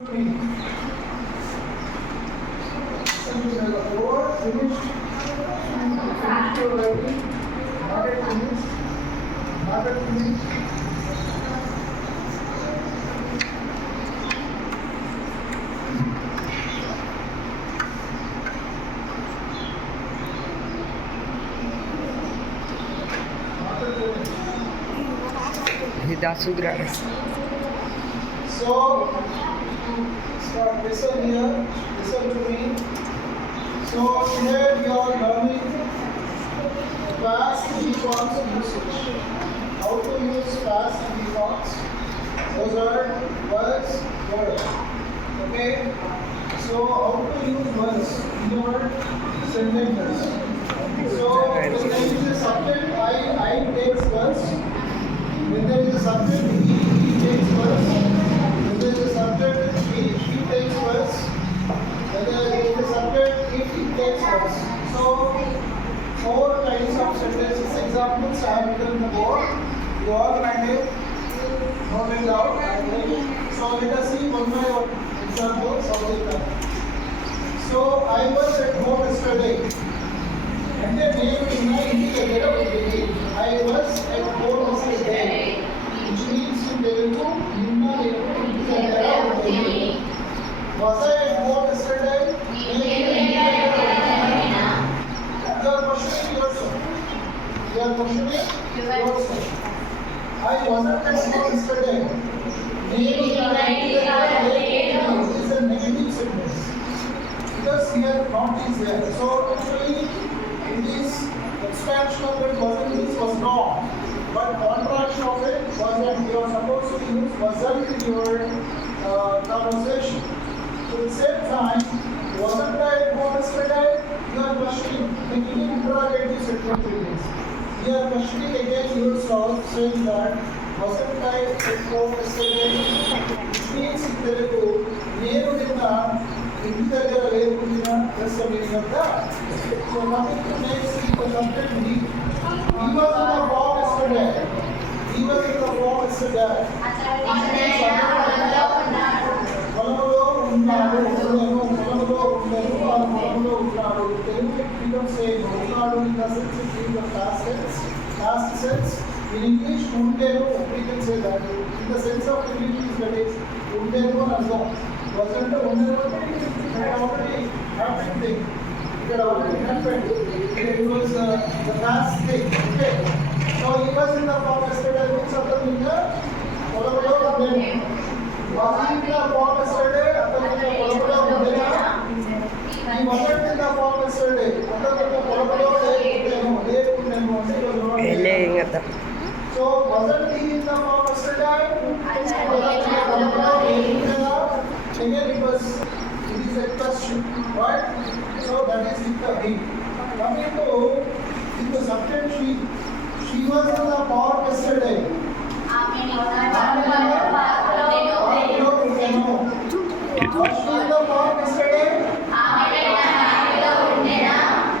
So, start listen here, listen to me. So here you are learning past defaults usage. How to use past defaults. Those are was, were. Okay? So how to use was in your sentences. So when there is a subject, I takes was. When there is a subject, he takes first. When there is a subject, he takes first. When there is a subject, it takes first. So, 4 kinds of sentences examples I have written on the board. You all can note it down. So, let us see one by one examples of it. So, I was at home yesterday. And the name is not indicated. I was at home yesterday, which means in Telugu, was I at home yesterday? You are questioning yourself. You are questioning yourself. I wasn't at home yesterday. It is a negative sentence. Because here not is there. So actually it is expansion of it was wrong. But contraction of it wasn't. You are supposed to use wasn't in your conversation. So at the same time, wasn't I at home yesterday? You are questioning, making interrogative sentences. You are questioning again yourself, saying that wasn't I at home yesterday? Which means in Telugu, నేను నిన్న ఇంటి దగ్గర లేకుండా that's the meaning of that. So nothing to make simple subject he was in the form yesterday. He was in the form yesterday. పొలంలో ఉన్నాడు, పొలంలో ఉన్నాడు. Telugu becomes a ఉన్నాడు in the sense of the past sense. In English, ఉండేను, we can say that. In the sense of English, that is ఉండేను అని అర్థం. Wasn't ఉండేను అంటే it already happened thing. It already happened. It was the past thing. Okay. So he was in the form yesterday. Means అతను నిన్న పొలంలో ఉండేను. Was he in the form yesterday? అతను నిన్న పొలంలో ఉండేనా? He wasn't in the form yesterday. అతను నిన్న పొలంలో లేకుండేను అంటే it was wrong. So wasn't he in the form yesterday? Again it is a question, right? So that is the B. Coming to the subject, she was in the form yesterday. Was she in the form yesterday?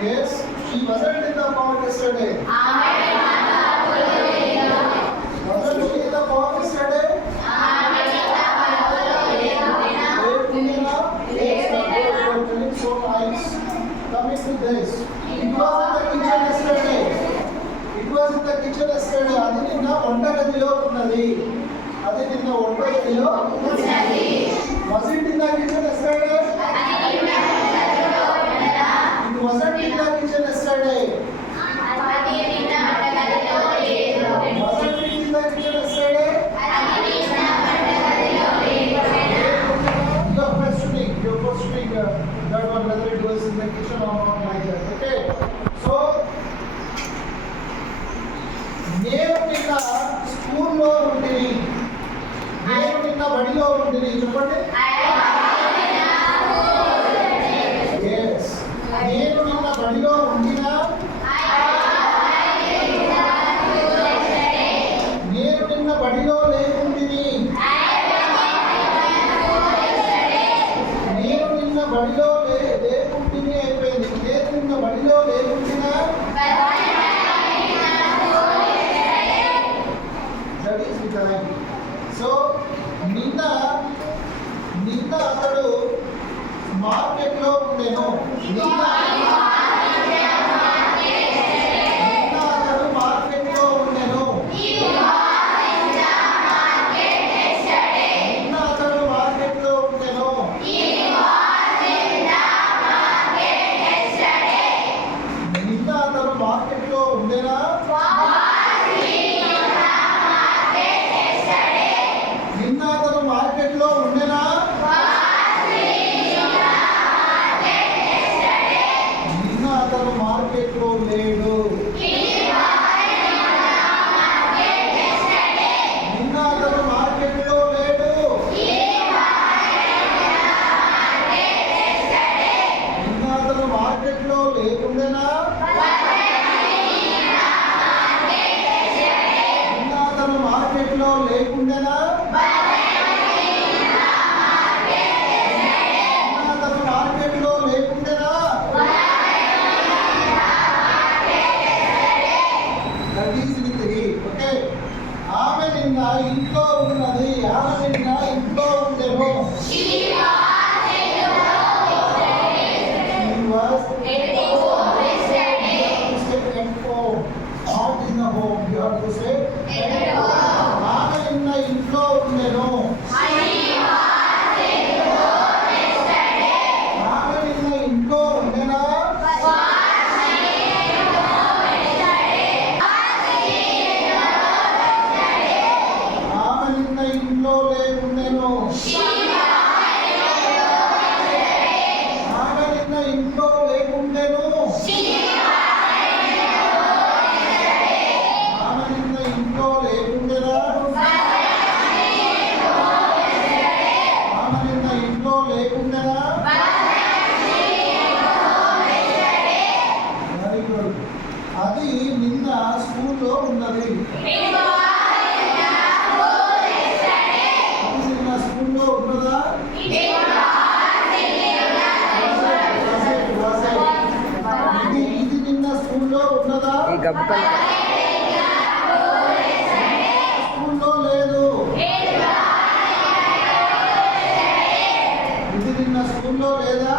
Yes, she wasn't in the form yesterday. Wasn't she in the form yesterday? So nice. Coming to this. It was in the kitchen yesterday. It was in the kitchen yesterday. అది నిన్న వంటగదిలో ఉన్నది. అది నిన్న వంటగదిలో ఉన్నది. Was it in the kitchen yesterday? It wasn't in the kitchen yesterday. Wasn't it in the kitchen yesterday? You're questioning that one whether it was in the kitchen or not like that. Okay. So నేను నిన్న స్కూల్లో ఉండిని. నేను నిన్న బడిలో ఉండిని. చెప్పండి. Yes. నేను నిన్న బడిలో ఉండినా. నేను నిన్న బడిలో లేకుండిని. నేను నిన్న బడిలో లేకుండిని అయిపోయింది. నేను నిన్న బడిలో లేకుండినా. That is the time. So నిన్న అతడు మార్కెట్లో ఉండెను. నిన్న అతడు మార్కెట్లో ఉండెను. నిన్న అతడు మార్కెట్లో ఉండెను. నిన్న అతడు మార్కెట్లో ఉండేనా? నిన్న అతడు మార్కెట్లో ఉండేనా? నిన్న అతడు మార్కెట్లో లేడు. నిన్న అతడు మార్కెట్లో లేడు. నిన్న అతడు మార్కెట్లో లేకుండేనా? నిన్న అతడు మార్కెట్లో లేకుండేనా? నిన్న అతడు మార్కెట్లో లేకుండేనా? That is with he. Okay. ఆమె నిన్న ఇంట్లో ఉన్నది. ఆమె నిన్న ఇంట్లో ఉండెను. She was at home. Not in the home. You have to say at home. ఆమె నిన్న ఇంట్లో ఉండెను. ఆమె నిన్న ఇంట్లో ఉండెనా? ఆమె నిన్న ఇంట్లో లేకుండెను. ఆమె నిన్న ఇంట్లో లేకుండెను. ఆమె నిన్న ఇంట్లో లేకుండెనా? ఆమె నిన్న ఇంట్లో లేకుండెనా? Very good. అది నిన్న స్కూల్లో ఉన్నది. అది నిన్న స్కూల్లో ఉన్నదా? ఇది నిన్న స్కూల్లో ఉన్నదా? స్కూల్లో లేదు. ఇది నిన్న స్కూల్లో లేదా?